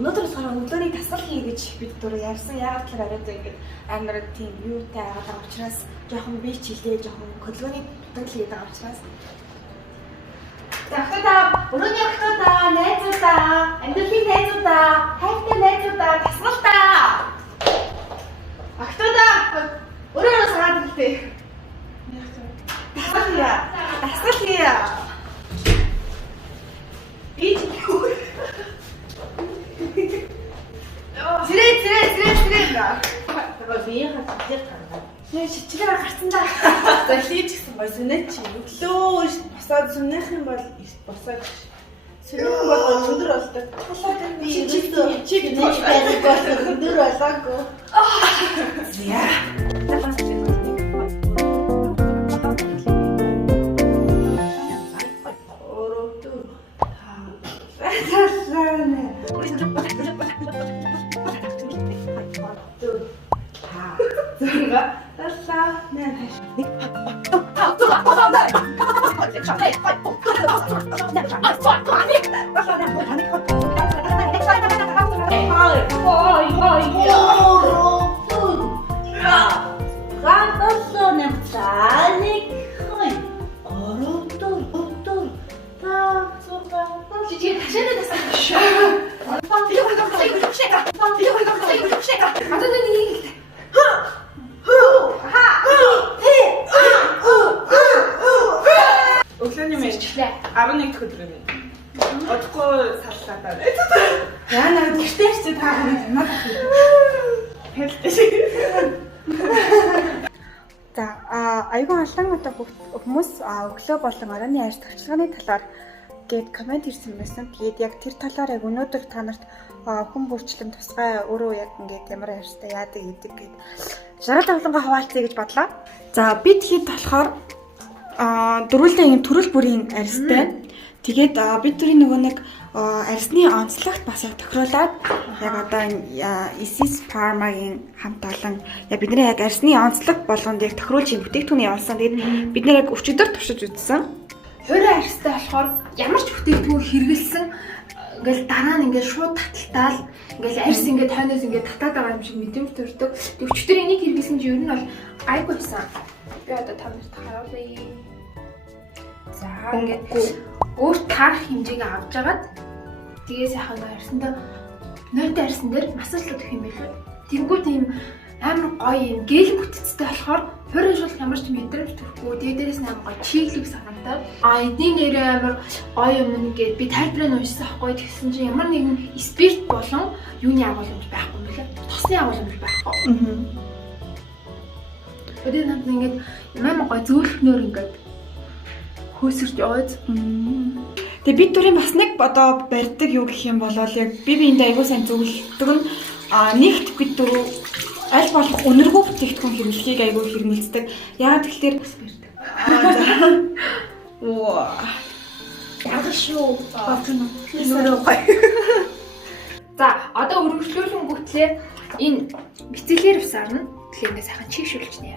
Өнөөдөр болохоор өглөөний тасгал хий гэж бид дөрөв ярьсан. Яагаад гэхээр арай ингэж амар тийм юутай байгаа учраас жоохон би чилээ жоохон колоний дутагл хийдэг байгаа учраас. Захтаа, өрөөний захтаа, найзуудаа, амьдралын найзуудаа, хайртай найзуудаа, тасгалтаа. Захтаа, өрөөрөө сараад хэлтэй. Тасгал хий. Би Зэрэг. Тэгээ би хатчих таа. Яа чичгээр гарсан да. За хийж гисэн гой сүнэ чи. Өглөө босоод сүнэх юм бол босоод сүнэх бол өндөр болдог. Тулаад энэ чи би нэг байх өндөр болоогүй. Яа. Өглөөний мэйчлээ 11 өдөр юм. Одохгүй саллаа даа. Яна гэртээ чи та хүн надад Хэлдэг. За айгүй олон одоо хүмүүс өглөө болон оройн арьс тахчлагын талаар гээд комент ирсэн байсан. Тэгээд яг тэр талаар яг өнөөдөр та нарт хүн бүрчлэн тусгай өөрөө яг ингээд ямар арьстай яадаг гэдэг гээд шаргал тавлангаа хаваалцъя гэж бодлоо. За бид хэд болохоор дөрвөлдөө юм төрөл бүрийн арьстай. Тэгээд бид түрийн нөгөө нэг арьсны онцлогт бас яг тохируулаад яг одоо Isis Pharma-гийн хамт олон яг бидний яг арьсны онцлог болгонд яг тохируулж юм бүтээгдэхүүн явуулсан. Тэгээд бид нэр яг өчигдөр туршиж үзсэн. Хөрөө арьстай болохоор ямар ч бүтээгдэхүүн хэрэгэлсэн ингээл дараа нь ингээд шууд таталтаал ингээл арьс ингээд хойноос ингээд татаад байгаа юм шиг мэдрэмж төрдөг. Өчигдөр энийг хэрэгэлсэн чинь ер нь бол гайгүй байсан. Би одоо та нарт харуулъя. За ингээд өөр таарах хэмжээг авч агаад тэгээ сайхан арьсандаа нойтой арьсан дээр масажлаад өгөх юм байлээ. Тэнгүү тийм амар гоё юм гэл бүтцтэй болохоор хөрөжлөх ямар ч мэдрэмж төрөхгүй. Тэгээ дээрээс нь амар гоё чиглэг санагдаад эдний нэрээ амар гоё юм ингээд би тайлбарыг уншсан ахгүй тэгсэн чинь ямар нэгэн спирт болон юуны агуулмж байхгүй юм билээ. Тосны агуулмж байхгүй. Өдөр намд ингээд амар гоё зөөлхнөр ингээд хөөсөрч яваад. Тэгээ бид түрийн бас нэг одоо барьдаг юу гэх юм бол яг би биендээ айгуу сайн зөвлөдөг нь нэгт бид дөрөв аль болох өнөргөө бүтээгдэхүүн хэрэглэхийг айгуу хэрэгэлцдэг. Яагаад тэгэхээр Яг шүү. Нөрөө гоё. За одоо өргөжлүүлэн бүтлээ энэ бицэлэр усаар нь тэлэндээ сайхан чийшүүлчихнэ.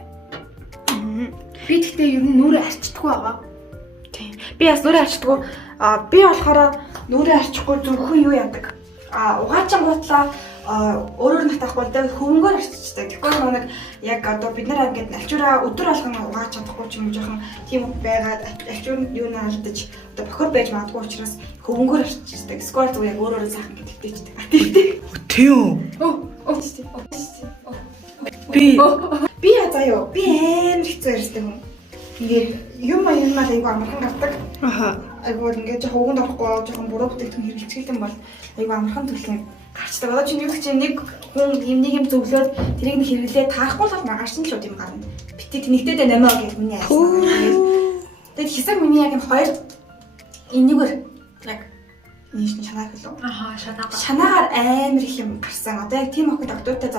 Би тэгтээ ер нь нүрээ арчдаггүй байгаа. Тийм. Би бас нүрээ арчдаггүй. Би болохоор нүрээ арчихгүй зөвхөн юу яадаг. Угаачингуутлаа өөрөөр нь татахгүй л дээ хөвөнгөөр арччихдаг. Тэгэхгүй нэг яг одоо бид нар ингээд альчуураа өдөр болгон угааж чадахгүй ч юм уу жоохон тийм байгаад альчуур юу н алдаж одоо бохор байж магадгүй учраас хөвөнгөөр арччихдаг. Сквал зүг яг өөрөөрөө сайхан гэдэгтэйчдэг. Тийм. Би заяа би амар хэцүү ярьстай хүн. Ингээд юм айгүй амархан гардаг. Айгүй ингээд жоохон өгөнд орохгүй жоохон буруу бүтээгдэхүүн хэрэглэчихсэн бол айгүй амархан төлөв гарчдаг. Одоо чинь юу гэж нэг хүн нэг юм зөвлөөд тэрийг нь хэрэглээ таахгүй бол маргааш нь л юм гарна. Бити тэнэгтэй намаа гэх миний айсан. Тэгээд хэсэг миний яг энэ хоёр энэгээр яг нийш нь шанаа хэлв. Шанаагаар амар их юм гарсан. Одоо яг тийм охид октодтой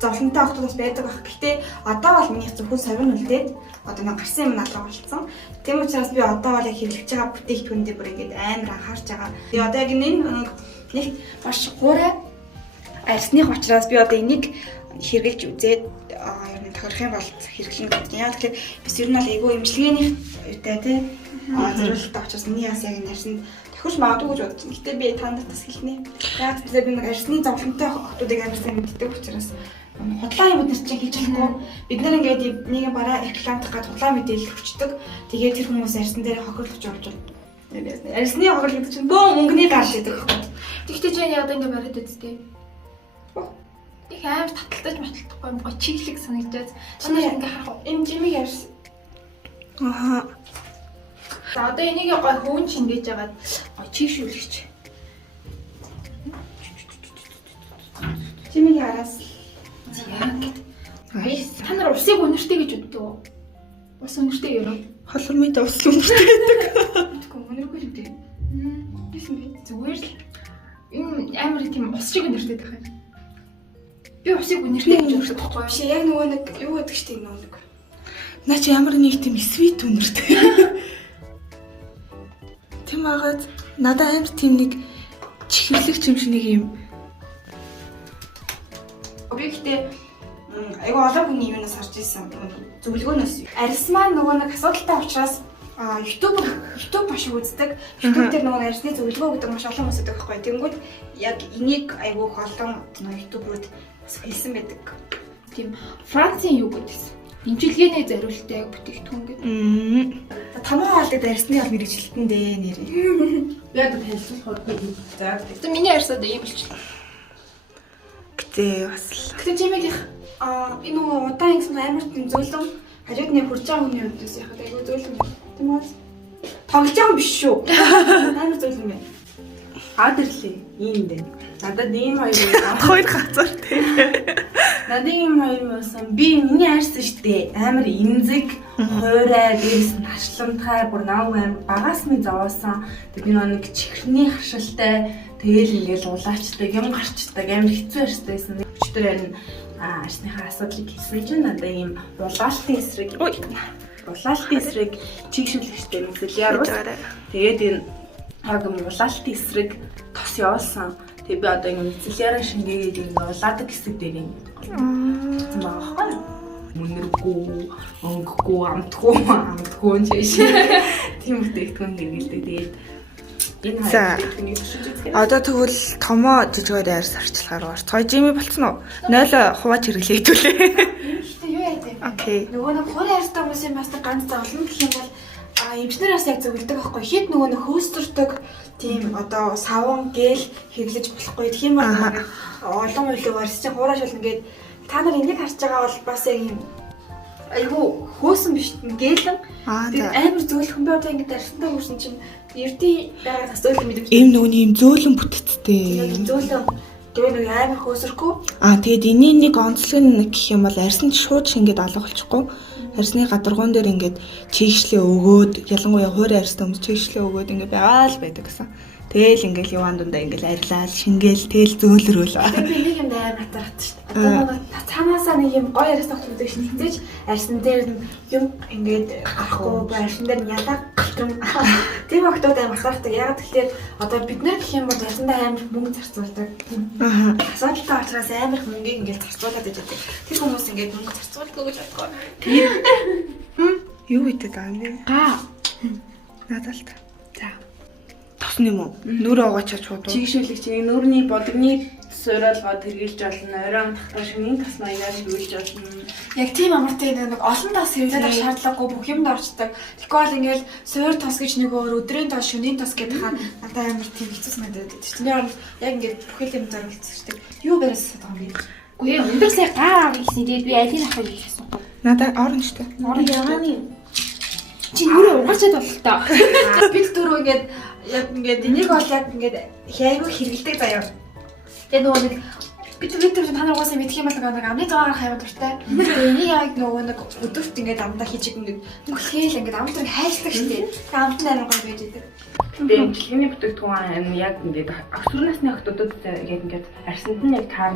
зовлонтой охтод бас байдаг байх. Гэхдээ одоо бол миний зөвхөн совин үлдээд одоо нэг гарсан юм алга болцсон. Тийм учраас би одоо бол яг хэрэглэж байгаа бүтээгдэхүүндээ бүр ингэж амар анхаарч байгаа. Тэгээ одоо яг нэг маш гурай арьсных учраас би одоо энийг хэрэглэж үзээд ер нь тохирох юм бол хэрэглэн гэдэг. Яа тэгэхээр бас ер нь бол айгүй имчилгээний үедээ тий зориулалтаа учраас миний бас яг энэ арьсанд төхөж магадгүй гэж бодож байна. Гэтэ би танд бас хэлнэ. Яг тэгэхээр би нэг арсны зовлонтой хотуудыг амар сайн мэддэг учраас худлаа юм бид нар чинь хийж болохгүй. Бид нар ингээд нэг бараа рекламдах гэж худлаа мэдээлэл өгчдөг. Тэгээд тэр хүмүүс арсан дээр хохирлож орж байна. Арсны хохирол гэдэг чинь бөө мөнгөний гал гэдэг байхгүй. Тэгтээ чи яг ингээд бариад үзтээ. Их амар таталтаж маталтахгүй юм гоо чиглэг санагдаж. Чиний ингээ харах. Энэ жимиг арс. Аха. За одоо энийг гой хөөн шингээж агаад гой чийшүүлэгч. Жимиг араас. Яг та нар усыг үнэртэй гэж боддог. Ус үнэртэй юу? Холормид ус үнэртэй гэдэг. Тэгэхгүй үнэргүй л дээ. Бисэн би. Зүгээр л энэ амар тийм ус шиг үнэртэй байх юм. Би усыг үнэртэй гэж боддог байхгүй. Биш яг нөгөө нэг юу гэдэг чинь нөгөө нэг. Наа чи ямар нэг тийм свит үнэртэй. Тийм агаад надад амар тийм нэг чихэрлэг юм шиг нэг юм. Объектээ айгу олон хүний юунаас харж ирсэн зөвлөгөөнөөс. Арьс маань нөгөө нэг асуудалтай учраас YouTube маш үздэг. YouTube дээр нөгөө арьсны зөвлөгөө гэдэг маш олон хүмүүс өгдөг байхгүй. Тэнгүүд яг энийг айгу олон YouTube-рууд бас хэлсэн байдаг. Тийм Францын юу гэдэгсэн. Имчилгээний зориултаа яг бүтээгдэхүүн гэдэг. Тамаа хаалдаг арьсны ол мэрэгчлэлтэн дээ нэрээ. Би одоо танилцуулах хурдан за. Гэтэ миний арьсаа да ийм болчихлоо. Гэтэ бас л. Гэтэ чимээх энэ нөгөө удаан гэсэн амар тийм зөөлөн хажууд нь хурж байгаа хүний өдөөс яхад айгу зөөлөн байна. Тийм үү? Тоглож байгаа юм биш шүү. Амар зөөлөн байна. Адэрлээ. Ийм дээ. Надад ийм хоёр газар тийм. Надад ийм хоёр байсан. Би миний арьс штэ амар имзэг, хуурай, дээрс нь хашлантай, бүр нав амар багаас минь зовоосон. Тэг би нэг чихрний харшилтай, тэгэл ингээл улаачдаг, юм гарчдаг, амар хэцүү арьстай байсан. Өчтөр харин арьсныхаа асуудлыг хэлсэн чинь надад ийм улаалтын эсрэг чигшүүлэгчтэй мэтэл яарвал тэгээд энэ яг улаалтын эсрэг тос явуулсан. Тэг би одоо ингэ цэляраа шингээгээд ингэ улаадаг хэсэг дээр юм байгаа байхгүй. Мөнэргүй, өнгөгүй, амтгүй чиш. Тийм бүтээгдэхүүн хэрэгэлдэг. Тэгээд энэ бүтээгдэхүүнийг туршиж үзье. Одоо тэгвэл томоо жижигэр арьс арчлахаар байна. Цой жими болцсон уу? 0 хувааж хэрэглээ хэвлээ. Гэхдээ юу яа гэдэг. Окей. Нөгөө нэг хуурай арьстай хүмүүсийн бас ганц зовлон гэх юм бол эмчнээс яг зөвлөдөг байхгүй. Хэд нөгөө нэг хөөсөрдөг тийм одоо савн гэл хэрэглэж болохгүй. Тэгэх юм бол олон үйлэг арьс чинь хуурай шул ингээд та нар энийг харж байгаа бол бас яг юм айгу хөөсөн биш гэлэн амар зөөлхөн би одоо ингээд арьсантай хүрсэн чинь эрдий байгаа зөөлөн мэдвч Ийм нөгөөний ийм зөөлөн бүтцтэй. зөөлөн тэгээ нэг амар хөөсөрхгүй. Тэгээд энэний нэг онцлог нь гэх юм бол арьсанд шууд шингээд алга болчихгүй. Арьсны гадаргуун дээр ингээд чийгшлээ өгөөд ялангуяа хуурай арьстай хүмүүс чийгшлээ өгөөд ингээд байгаа л байдаг гэсэн. Тэгэл ингээл яваан дундаа ингээл арилаал шингээл тэгэл зөөлрөөл. Тэгээ би нэг юм амар хатархад шүү дээ. Одоо нэг цаанаасаа нэг юм гоё арьс тогтмол гэж нэгтэж арьсан дээр юм ингээд гарахгүй арьсан дээр ялаа галтам. Тийм октод амар хатархдаг. Яг тэгэхээр одоо бид нар гэх юм бол арьсандаа амар мөнгө зарцуулдаг. Асуудалтай учраас амар мөнгөийг ингээд зарцуулаад байж байгаа. Тэр хүмүүс ингээд мөнгө зарцуулдаг гэж бодгоо. Юу гэдэг аа нэ? Надад л та. За. Тосны юм уу? Нүрээ угаачаач шууд. Чигшүүлэгч нүүрний бодгны сууралгоод хэрэгжилж болно. Оройн тахтаа шинийн тас маягаар хэрэгжилж болно. Яг тийм амартай нэг олон тас хэрэглээд шаардлагагүй бүх юмд орчдөг. Тэгэхгүй бол ингээл суур тос гэж нэг өөр өдрийн тос, шөнийн тос гэдэг хаа надад амар тийм хэцүү санагдаад байдаг. Тэний орнд яг ингээд бүх юм зориулчихдаг. Юу барьсан байгаа юм бэ? Үгүй өндөр сая гар гэсэн тэгээд би алийг авах гэж асуусан. Надад оранжтай. Орон ягааны. Чи нүрээ угаачаад бол таа. Бид түрүү ингээд яг ингээд энийг бол яг ингээд хайгуу хэрэгэлдэг заяа. Тэгээ нөгөө нэг бид та нар угаасаа мэдэх юм бол нэг амны цагаар хайваа дуртай. Тэгээ энийг яг нөгөө нэг өдөрт ингээд амдаа хийж ингээд мөхлөөл ингээд амтрыг хайрладаг шүү дээ. Тэгээ амт нь амар гоё байж идэг. Тэгээ эмчилгээний бүтээгдэхүүн яг ингээд өсвөр насны охтуудад яг ингээд арьсанд нь яг таар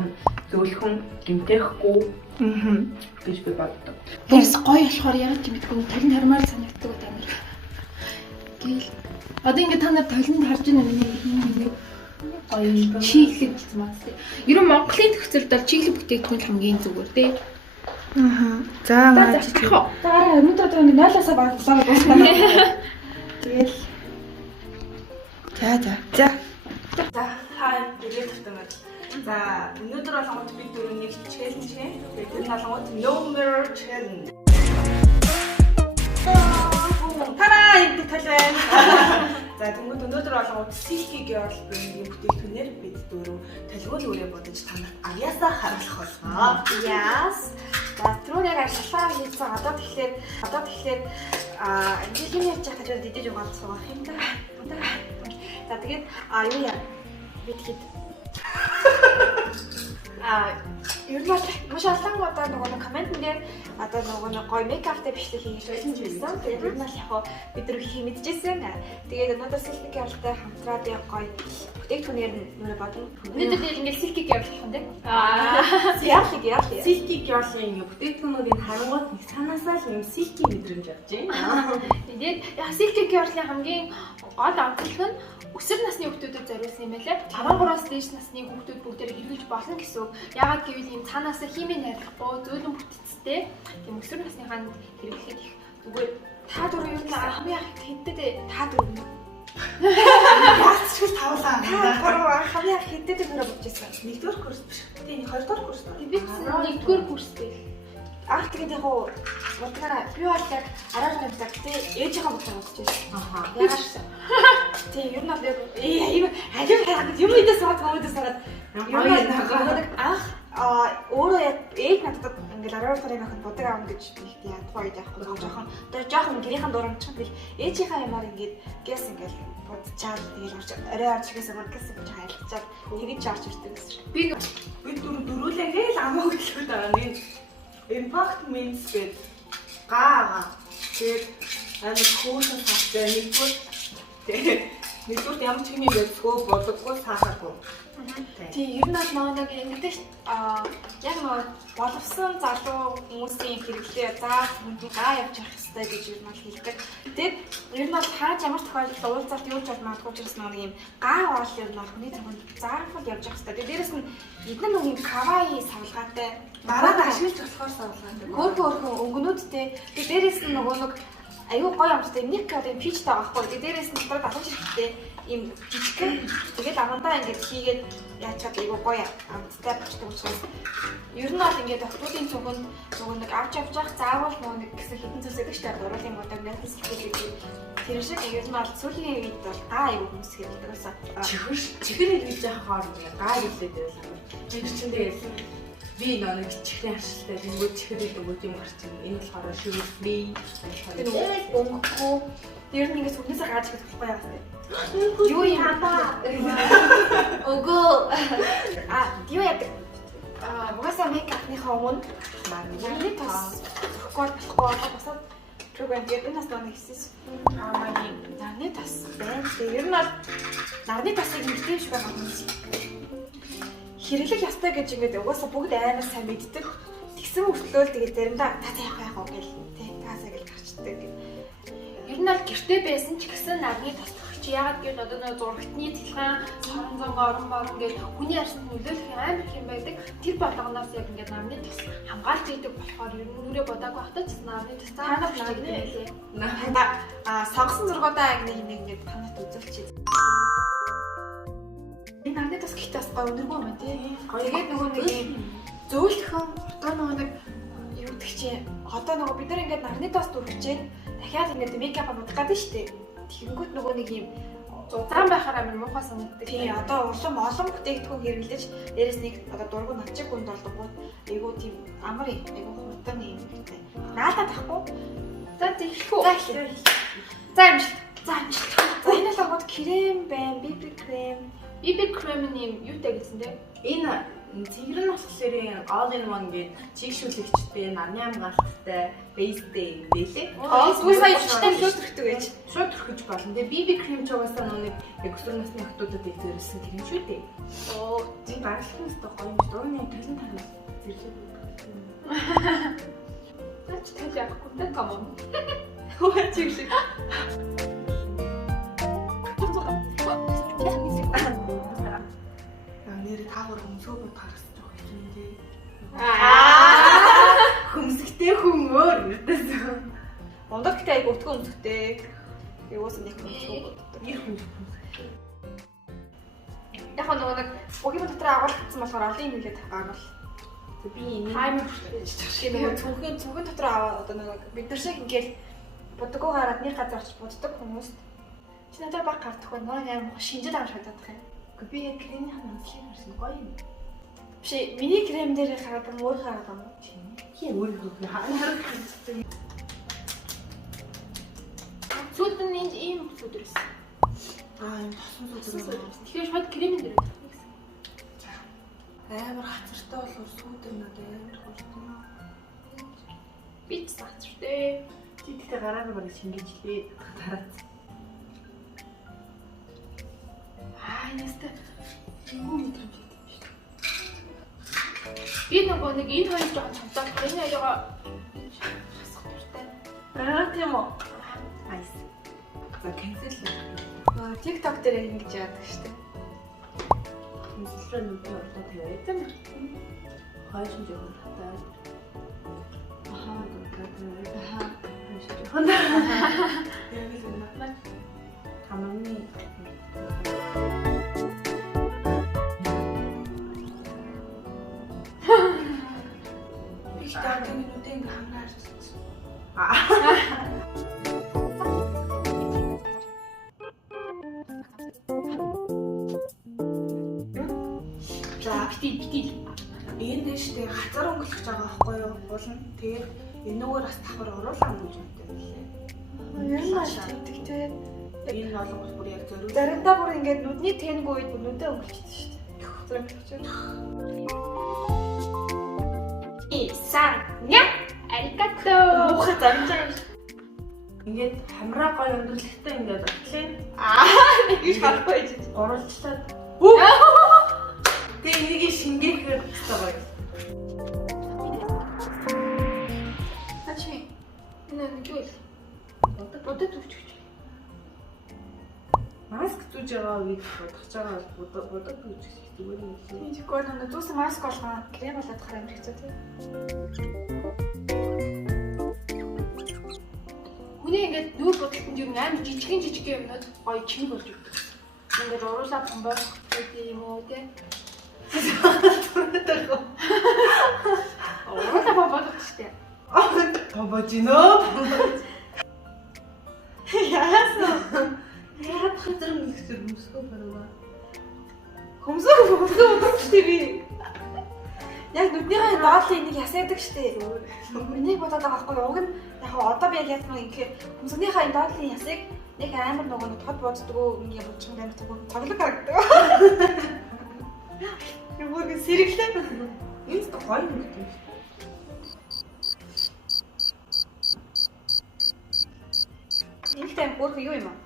зөөлхөн гэмтээхгүй гэж би боддог. Тэрс гоё болохоор яг тийм мэдгүй талент хармаар санагддаг та нар. Гэл. Одоо ингээд та нар талент харж байна миний гоё чиглэг гэсэн маа тий. Ер нь Монголын төвчөрд бол чиглэг бүтээгдэхүүн хамгийн зүгээр тий. За маа чи. Дараа өнөөдөр одоо 0-аас баг болоо дуусна. Тэгэл За. За хай ирээд тавтамаар. За өнөөдөр болгоод бид дөрөв нэг challenge гээ. Тэгээд энэ болгоод no mirror challenge. Тара энэ тал байна. За тэгмүүд өнөөдөр болгоод silky girl брендийн бүтээгдэхүүнээр бид дөрөв талгуул өрөө бодож танах авьяасаа харуулах болгоо. Яс. За түрүүнийг ажиллаа хийсэн. Одоо тэгэхээр инжилийн яаж яах гэж дидэж угаалж байгаа юм да. За тэгээд юу яа би тэгэхэд ер нь маш олон одоо нөгөө коммент дээр одоо нөгөө гоё мейкаптай бичлэг хийж байсан. Тэгээд ер нь яг бид нар хийх мэдчихсэн. Тэгээд өнөөдөр silky girl-тай хамтраад яг гоё бүтээгдэхүүнээр нэр бодно. Өнөөдөр ингээд silky girl болох юм тийм. Silky girl-ийн бүтээгдэхүүнүүдийн харангуут нэг санаасаа л юм silky мэдрэмж авч байна. Тэгээд яг silky girl-ийн хамгийн гол онцлог нь өсвөр насны хүүхдүүдэд зориулсан юм байлаа. 13-аас дээш насны хүүхдүүд бүгдээр хэрэглэж болно гэсэн үг. Яагаад гэвэл энэ цаанаас химийн найрахгүй зөөлөн бүтцтэй. Тийм өсвөр насныхаа хэрэглэхэд их зүгээр та дөрөв юу хамгийн хэдтэй та дөрөв. Яач тавлаа. Та хамгийн хэдтэй нэр болж байсан. Нэгдүгээр курс биш. Тийм хоёрдугаар курс. Би нэгдүгээр курстэй. Тэгээд яг бодгоо би бол яг арай нэг тий ээжийнхээ бодгоо бодож байсан. Яагаад тий ер нь бол яг аюу юм идэж саад хүмүүдээс саад өөрөө яг ээж надад ингээл 12 сарын ахад бодог аав гэж хэлдэг яа тухайд яахгүй жоохон гэрийнхэн дурамчсан бил ээжийнхээ юмар ингээд гэс ингээл бодчаад тэгэл орой орж ирэхээс өмнө гэс гэж хайлтчаад тэгэж орж ирдэг гэсэн. бид дөрүүлээ ингээл амаа хөтлөд байгаа нэг impact means гэдэг гаага тэгээд амар хөөрхөн хаттай нэгдүгээр ямар ч юм байсгүй бодоггүй саахаагүй. Тийм ер нь бол нэг ингэдэж яг нэг боловсон залуу хүмүүсийн хэрэглээ за хүнний гаа явж явах хэрэгтэй гэж ер нь бол хэлдэг. Тэгээд ер нь бол хааж ямар тохиолдолд уулзалт юу ч бол магадгүй ч гэсэн нэг юм гаа оол ер нь бол хүний цогт заахал явж явах хэрэгтэй. Тэгээд дээрэс нь эдгээр нэг юм каваи савлгаатай Дараа нь ашиглаж болохоор савлгаатай. Хөөрхөн өнгөнүүдтэй. Тэгээд дээрэс нь нөгөө нэг аюу гоё амттай нэг кадын пичтэй авахгүй. Тэгээд дээрэс нь дотор давж хэрэгтэй ийм жижигхэн тэгээд амандаа ингээд хийгээд яачаад аюу гоё амттай болчихдог учраас ер нь бол ингээд октоодын цуганд нөгөө нэг авч явж явах заавал нөгөө нэг гэсэн хитэн зүйлсээ гэж таа дуруулын бодог найс хэлдэг. Тэр шиг ер нь бол сүүлийн үед бол аюу хүмүүс хэлдэг байсан. Чихэр хэлж явах хооронд гаа хэлээд байсан. Тэр чинь тэгээд би нэг чихрийн аршилтай тэнгууд чихэр өгөөд юм гарчих. Энэ болохоор sugar free тэгээд өнгөхгүй ер нь ингээд сүнээсээ гарч ирэх болохгүй яа гэдэг. юу юм хаа Өгөө юу яадаг угаасаа мейкапныхаа өмнө нарны тос болохгүй босоод програм гэдэг нас нэг хийсэн. Манай нарны тос байна. Тэгээд ер нь бол нарны тосыг мэдээж байгаа хүмүүс хэрэглэх ёстой гэж ингээд угаасаа бүгд амар сайн мэддэг. Тэгсэн мөртлөө тэгээд заримдаа та яах вэ гэл тий таасаа гэл гарчдаг. Ер нь бол гэртээ байсан ч гэсэн нарны тос чи яагаад гэвэл одоо нэг зурагтны цэлхан соронзонго орон гэж хүний арсанд нөлөөлөх амар их юм байдаг. Тэр болгоноос яг ингээд нарны тос хамгаалж идэг болохоор ер нь нүрээ бодаагүй хатаж нарны тос цаанаас нагдаг байлээ. Сонгосон зургуудаа яг нэг ингээд танад үзүүлчихье. Энэ нарны тос гэхдээ бас гоё өнөргүй юм тий. Тэгээд нөгөө нэг юм зөөлхөн одоо нөгөө нэг юу гэдэг чи одоо нөгөө бид нар ингээд нарны тос дүрхчээд дахиад ингээд мейкап бодох гэдэг нь шүү дээ. Тэгэнгүүт нөгөө нэг юм зам байхаар амар муухай санагддаг. тий одоо олон бүтээгдэхүүн хэрэглэж дээрэс нэг одоо дургу начиг хүнд болдоггүй айгуу тийм амар айгуу хурдан юм гэдэг. Наадад тахгүй. За тийхүү. За амжилт. За энэ л гоод крем байна, BB крем. BB крем нь юутай гэсэн те? энэ цэгэр нь болохоор all in one гэдэг чигшүүлэгчтэй нарны хамгаалттай бейстэй байлээ. Зүгээр сая ичтэй шууд төрхдөг гэж. Шууд төрхөж болно. Тэгээ BB крем ч угаасаа нэг яг өсвөр насны хотуудад их зэрэлсэн крем шүү дээ. Тийм гаргалтай гоё юм шүү. Дөрөвний талент харна зэрлээ. Тач тач яахгүй тэ камон. Хөөе чиг шиг. Нэр таагаар өмсөө бод гаргасан жоох юм дээ. Хөмсгтэй хүн өөр үрдээс. Мондол гэдэг айгу өтгөн өмсөхтэй. Юусан нэг юм шүү. Ирэх юм. Яг нөгөө нэг угийн дотор агуулсан болохоор олон юм хэлээд гаргал. Би энэ Таймер шиг нөгөө цүнхэн дотор аваад одоо нөгөө бид нар шиг ингээл будаггүй гараад нэг газар очиж буддаг хүмүүст чи надад баг гардаг байна. Нөгөө аим шинжил авах шатаадах юм. Гэхдээ би яг кремийн хамаадлыг харсан гоё юм. Биш миний крем дээр хараад мөр хараад юм. Тийм өөрөө харагдсан. Сүүлд нь ийм сүдэрс. Ийм тосон сүдэр. Тэгэхээр шууд кремэн дээр байх гэсэн. Амар хацартай болохоор сүдэр надад амар хурдан. Би ч сацртэй. Чи тэгтээ гараараа барыг шингээжлээ. Тараад. Яста. Юу мэдрэмж юм шүү. Би нөгөө нэг энэ хоёр жоохон цомцоод энэ хоёроо хасах дуртай. Тийм үү? Айс. За cancel. TikTok дээр ингэж яадаг штеп. Cancel нүдний урдаа тавиад юм. Хойш нь жоохон хатаа. Яг л юм. Хамааны. Ихтэй минутын ингээ хамнаар ирсэн. Бити. Энэ дэштэй хацар өнгөлөх байгаа байхгүй юу? Уулна. Тэгээд энэгээр бас давхар оруулаа өнгөж өгдөг лээ. Ер нь маш тэгдэг те. Энэ болгох бүр яг зориуд. Заримдаа бүр ингээд нүдний тэнэг үед бүр нүдээ өнгөлчихсөн шүү дээ. Зүрх. Исан. Ня. Аригато. Муухай заримжаа юм. Ингээд хамраа гоё өндөрлөгтэй ингээд отлын Нэг их харахгүй байж. оруулчлаад тэгээ энийг шингээхээр хэвээр гоё. Ачи. Энэ юу вэ? Бодод өвчөж. Маск зүүж байгаа үед бодож байгаа бодод үүсэх зүгээр юм шиг. Тийм тэгэхгүй нэг зүүсэн маск болгоо крем болоод хараа юм хэцүү тий. Хүний ингээд нүүр бодлолтод юу амар жижиг юмнууд гоё чимэг болж өгдөг. Ингээд уруулаад бомбох гэдэг юм уу тий. Уруулаад бомбох штэ. Бобожино. Яасан? Яа хатар мэгсэр мөсгөө баруун. Хөмсөг удаг штэ би. Яг нүднийхээ доотлын нэг ясаадаг штэ. Энийг бодоод байгаа байхгүй юу? Уг нь яг одоо би яг яасан юм гэхээр хөмсгийнхаа энэ доотлын ясыг нэг амар нөгөө тод боддгоо ингээ бодчих юм байна. Тоглог харагддаг. Юу бүр сэрэглээ. Энэ ч гоё юм тийм. Энэ тайм бүр юу юм аа?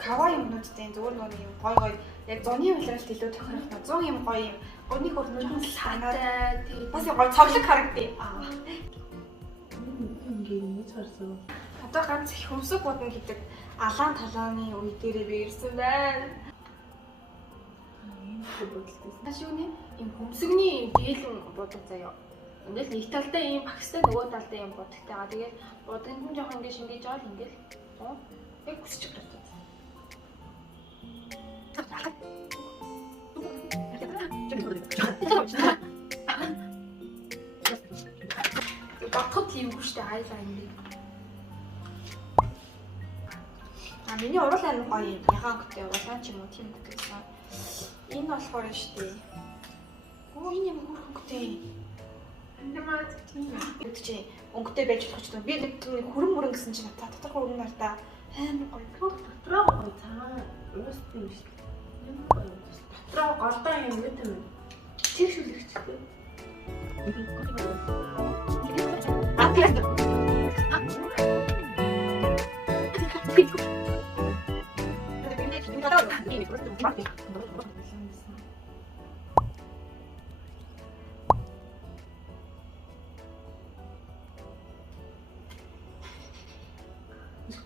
Кавай юмнуудтай зүгээр нөгөө юм гой яг зуны улиралт илүү тохирох 100 юм гоё юм. Өнийг өрнөж Хаатай. бас гоё цоглог харагдъя. Ингээ нэг царсан. Одоо ганц их хөмсөг бодно гэдэг алаан талааны үе дээрээ би ирсэн байна. Бас юу нэ? Им хөмсгний гэлэн бодог заяа. Ингээл нэг талдаа ийм Пакистан нөгөө талдаа ийм бодогтайгаа тэгээд бодгонд нь жоохон ингэ шингээж авал ингээл яг хүсэж байгаа. Батхад лимгүй штэ хайлаа ингэ. Миний урал амин гоё юм. Ягаан хөтэй улаан ч юм уу тийм гэсэн. Энэ болохоор штэ. Оо энэ юм хөрөнгөтэй. Нэмээд Тийм чи өнгөтэй байж болох ч юм. Би нэг хүрэн гэсэн чинь татах хүрэн нарта амар гоё. Дотроо гоё цаа. Уустай юм шиг. Юм гоё. Дотроо голдоо юм гэдэг юм. Тэр шүлэгчтэй.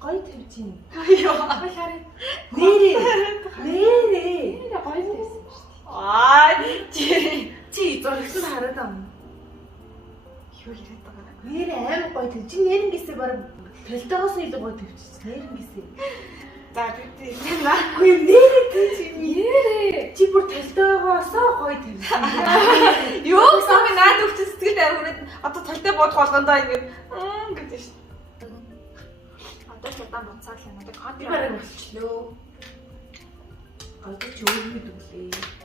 Гоё тавьж юм. Аяа. хараа. Нэрээ. Энэ гоё байсан шүү дээ. Аа чи Зоригсон хараад ам. юу яриад байгаа. Нэрээ амар гоё тавьж. Чи нэрнгээсээ бараг Талдаагаас илүү гоё төвчсөн. Нэрнгэсээ. За би наагүй нэрээ чи Нэрээ. Чи бүр талдаагаасаа гоё төвчсөн. юу гэсэн би наад өвчтөд сэтгэл авираад одоо талтай бодох болгондоо ингээд гэдэг шүү. Одоо ч удаан буцаад л юм. Одоо Би контент бараг болчлоо. Одоо ч өөрөө дүглээ.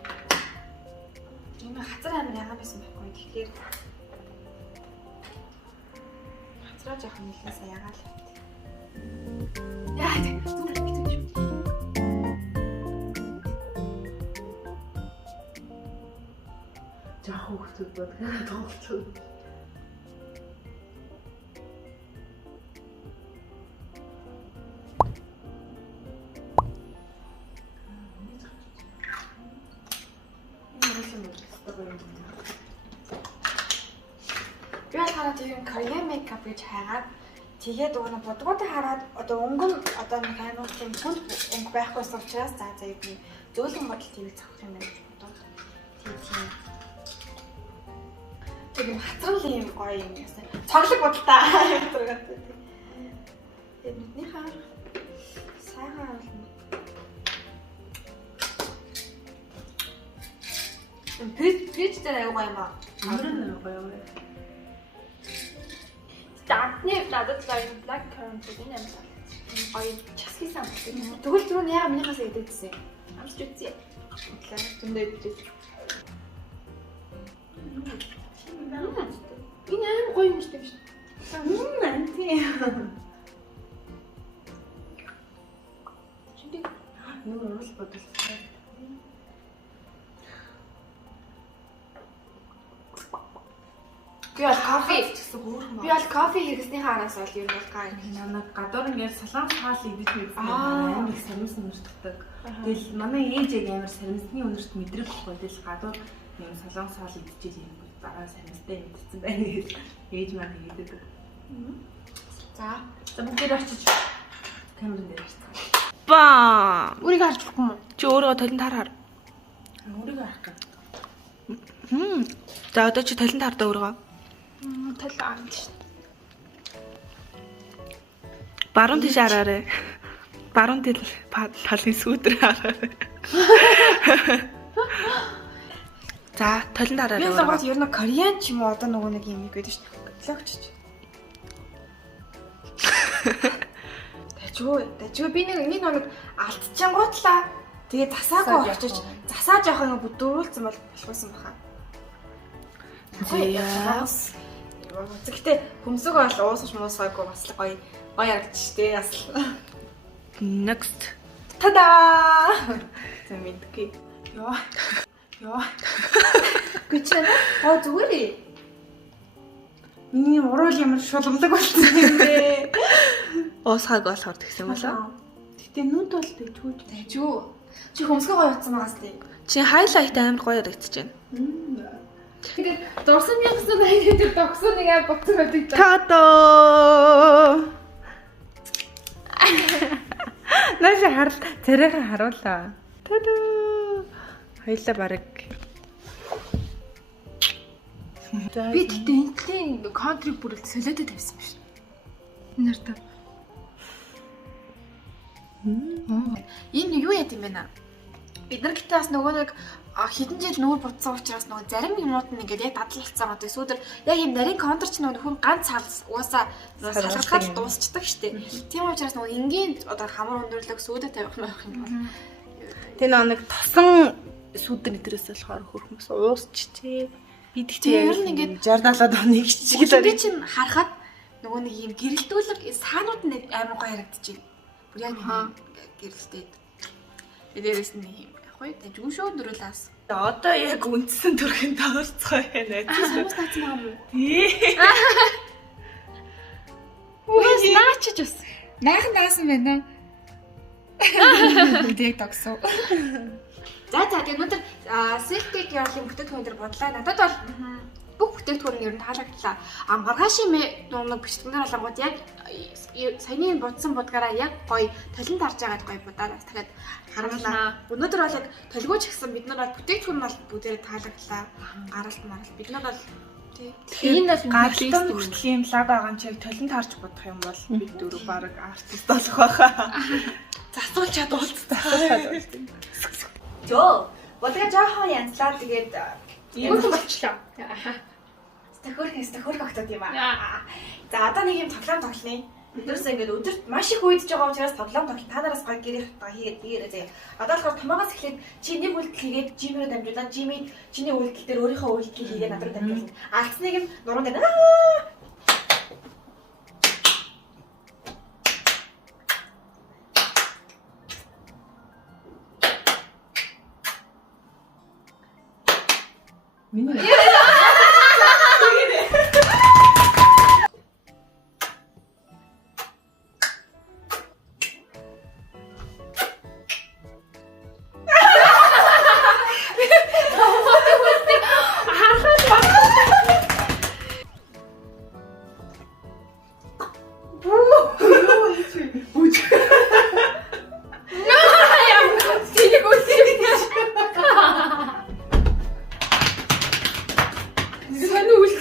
юм хазар амир ягаан байсан байхгүй. Тэгэхээр хазраа жоохон нэлээсээ ягаал. Яа зүгээр битүү шүү. Жах хөвгтүүд бодгаа тоглолцоо. Би болохоор тийм Korean makeup гэж хайгаад тэгээд өгнө бодгоодоо хараад одоо өнгө нь одоо нэг амар тийм хүнд өнгө байхгүйс учраас за яг нэг зөөлөн бодол тийм зовх юм байна бодоод тийм хацрал юм гоё юм гэсэн цоглог бодолтой тэгээд нүднийхээ сайхан болно Пич дээр аягүй юм аа. Амрын гоё гоё. Датны надад л энэ black currant гэдэг юм байна. Гоё часгийсан юм. Тэгвэл түрүү нь яга минийхаас идэвчсэн. Амсч үзье. Тэндээ идэж. Энэ аим гоё юм шүү дээ. Анти. Чиний Нүр уул бодол. Би бол кофе гэсэн хөөрхөн би бол кофе хэрэгснийхээ араас бол ер нь бол гай. Манай гадуур ингээд салаан хаал идэж мэдсэн амар их саримсан уншдаг. Тэгэл манай ээж яг амар саримсны үнэрт мэдрэг байхгүй. Тэгэл гадуур юм салаан хаал идчихэл юм дараа саримстай мэдсэн байна гэж ээж маань хэлдэг. За. За бүгдээр очиж камерын дээр харцгаа. Ба. Үрийг харж болохгүй юм. Чи өөрөө талент хараар. Өөрийгөө харах гэж. За одоо чи талент хардаа өөрөө. Тал амт шүү. Баруун тийш хараарэ. Баруун тэл талын сүүдэр хараарэ. За талент хараарэ. Би л гол ер нь Korean ч юм уу одоо нөгөө нэг юм гэдэг шүү дээ. Логч. Тэжгүй би нэг алдчихангуутлаа. Тэгээ засаагүй очиж засаа жоохон бүдүүрүүлсэн бол болохгүй баха. Яас. Гэхдээ хөмсөг бол уусах муусгаагүй бас л гоё харагдчих тээ бас л. Next. Тада. За мэдгүй. Йоо. Гүчээ. Зүгээр ээ. Миний уруул ямар шулмлаг болсон юм бэ? Уусгааг болохоор тэгсэн юм болоо. Гэтэ нүд бол дэжгүй. Чи хөмсгөө гоё утсан байгаас тээ. Чи highlight амар гоё харагдаж байна. Тэгэхээр дурсан 1980 дээр догсон нэг аа боцоо байдаг. Тато. Нааша харал царайхан харуулаа. Тато. Хоёлаа бараг. Би тэгтээ энтлийн контри бүрэлд солиотой тавьсан ба шүү. Нэртэй. Энэ юу яд юм бэ наа? Бид нар гэтээ бас нөгөө нэг хэдэн жил нүүр бутсан учраас нөгөө зарим юмнууд нь ингээд яг дадлалцсан одоо сүүдэр яг юм нарийн контр ч нөгөө хүн ганц цаалс уусаа салгахад дуусчдаг штеп. Тийм учраас нөгөө энгийн одоо хамар өндөрлөг сүүдэ тавих юм бол Тэ нэг тосон сүдэр нэтрээс болохоор хөрхмөс уусчтэй. Би тэгтээ ер нь ингээд 60-70 оны гिचг л би чинь харахад нөгөө нэг юм гэрэлтүүлэг саанууд нь амар гоё харагдчихэв. Бүр яг гэрэлтэй. Дээрээс нь юм яахгүй тажгүй шүү дөрүүлээс. Одоо яг үндсэн төрхөнд тоорцгоо байна. Хүмүүс таацсан юм уу? Үгүй наачиж бас. Наахан наасан байна. Тэг тогсоо. За тэгээ өнөөдөр self-take яалын бүтээгдэхүүн дээр бодлаа. Надад бол бүх бүтээгдэхүүн нь ер нь таалагдлаа. Маргаашийн нэг бичлэгнэр болонгууд яг саяны будсан будгаараа яг гоё талент харж байгаад гоё будаад дахиад харууллаа. Өнөөдөр бол яг толгойч гэсэн бид нар бол бүтээгдэхүүн бол бүгдээ таалагдлаа. Гаралт маралт бид нар бол Энэ бол Гартан хүртэл юм лаг байгаа юм чиг толон таарч бодох юм бол бид дөрөв баг артист болох байхаа. Засуулчаад уулзсан. Жоо. Бодгаа жоохон янзлаа тэгээд юм болчлоо. Стохорх огтод юм аа. За одоо нэг юм тоглоом тоглоно. Өдөрсөө ингээд өдөрт маш их үйдэж байгаа учраас тоглоом тоглох та нараас гоё гэрээ хийгээд заяа. Одоо болохоор томоогоос эхлээд чи нэг үйлдэл хийгээд жимээр дамжуулаад жимийн чиний үйлдэл дээр өөрийнхөө үйлдэл хийгээд надад дамжуулна. Алдсныг нь нуруунд байна. Миний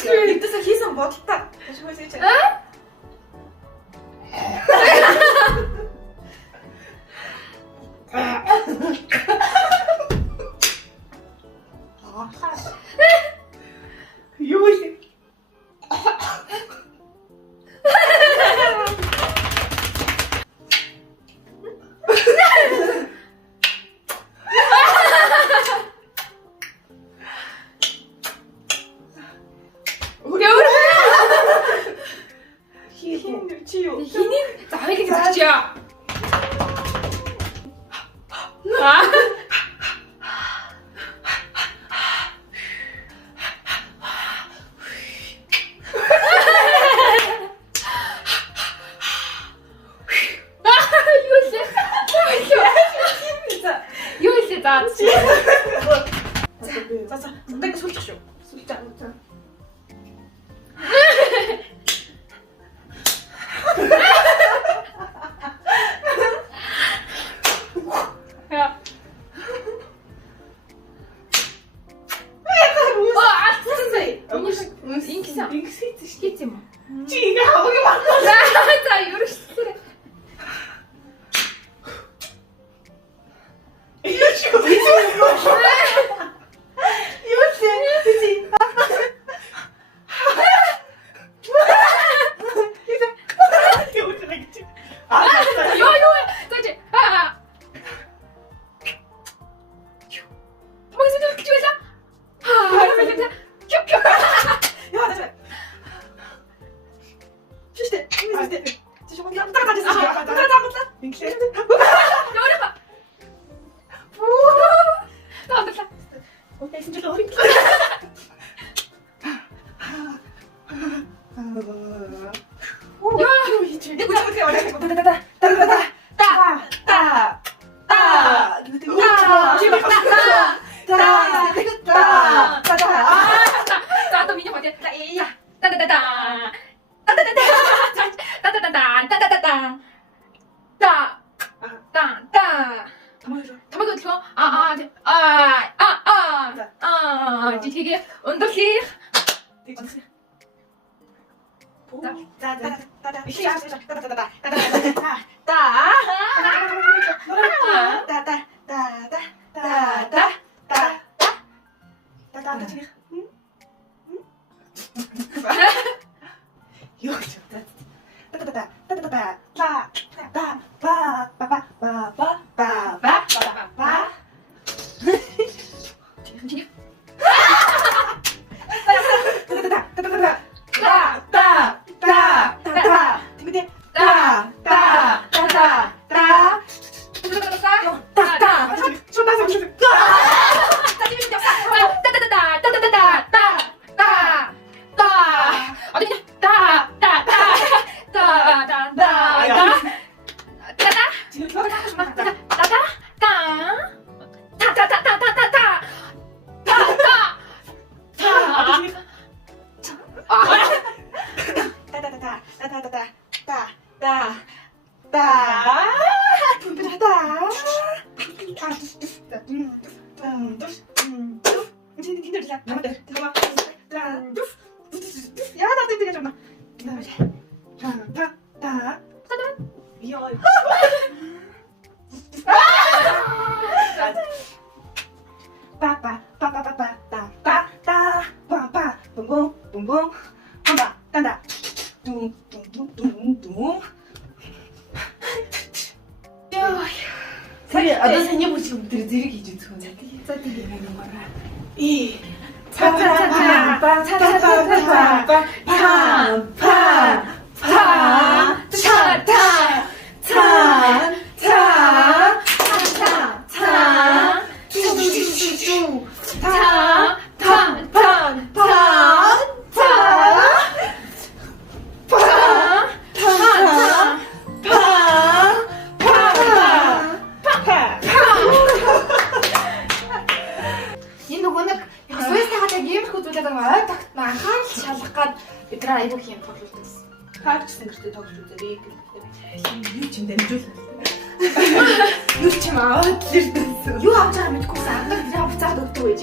Эдээс хийсэн бодолтой. Ашиггүй чи. Юу вэ? Хиний завыг гэж За. Нэг сүлчих шүү. Сүлчээ. Ингээс юм уу? Чи ингэ хаваг юм аа. За ерөөсөө. 되게 언더히 гэж байна. Та. Йоо. Папа, бум бум, папа, танда. Дум. Сая одоо саний бүч өдөр зэрэг хийж үзэх үү? За тийм юм байна. Энэ нөгөө нэг ясвэстэйгээ яг иймэрхүү зүйлээд байгаа ой тогт анхаарал шалгах гад бид нар аягүй хийм тоглолт байсан. Хаагчсан гэртээ тоглож үзээрэй гэх. Юу ч юм дамжуулах. Юу ч юм аваад л ирдэнсэн. Юу авч байгаа мэдгүйсэн авдаг тэр буцаад өгдөг байж.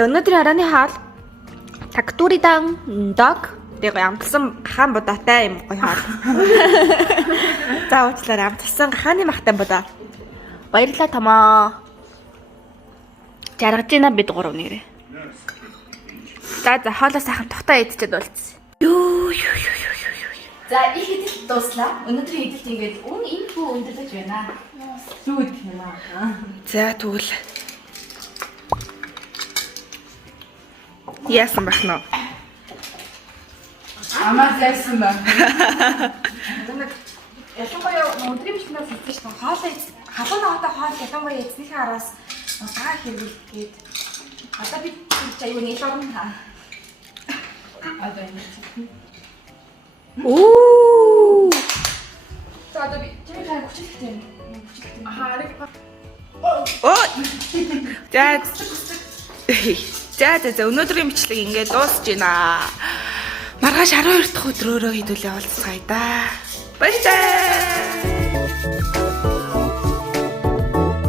За өнөөдрийн харааны хаал тактуридан дог тэг амтсан хаан будаатай юм гоё хаал. За уучлаарай амтсан хааны махтай будаа. Баярлалаа томоо. Жаргаж ийна бид гурав нэрээ. За хоолоо сайхан тухтаа идчихэд болцсон. Юу. За их хэдэлт дууслаа. Өнөөдрийн хэдэлт ингээд энэ хүү өндөрлөж байна. Юу гэх юм аа? За тэгвэл яасан бах нь? Амаа зайсан ба. Ялангуяа өдрийн бичлэгээс хэлсэн шүү дээ. Хоолой халуун ногоотой хоол ялангуяа эзнийхээ араас дагаа хэрэглээд одоо би аюу нийлэн та. Одоо энэ. Оо. За одоо би тэр хаа хүчлэгтэй юм. Ахаа нэг Оо. За өнөөдрийн бичлэг ингээд дуусж байна. Маргааш 12 дахь өдрөөрөө хэдүүлээ уулзцгаая да. Баярлалаа.